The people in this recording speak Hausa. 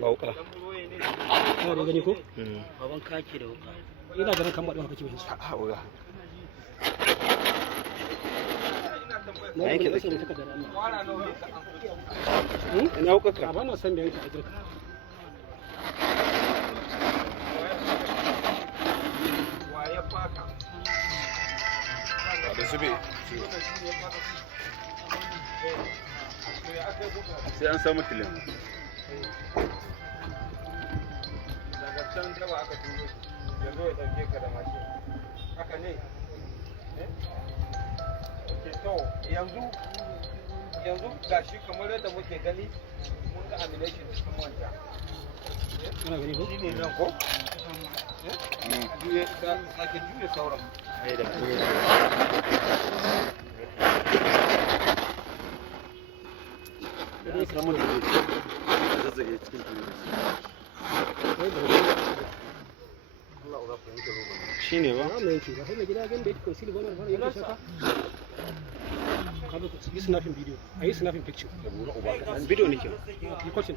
Bauka. Kana da gani ko? Baban kake da wuka. Ina ganin kan baɗin kake mishi. Haura. Na yake da sai takardar Allah. Ina hukaka. Ba na san da yanka a jirka. Waye faka. Da sube. Sai an samu tilin. Daga can gaba aka turo shi ya zo ya ɗauke ka da mashin haka ne to yanzu ga shi kamar yadda muke gani mun ga amination cikin wanda Kana gani ko? shi ne nan ko sake juya sauran Ya samu da zazzage cikin tilin. Shi ne ba? Ba yanke ba. Sai gida ganin da yake conceal ba mai yake shaka. Ka zo yi snapping video. Ayi snapping picture. Bidiyo ne ke. Yi question.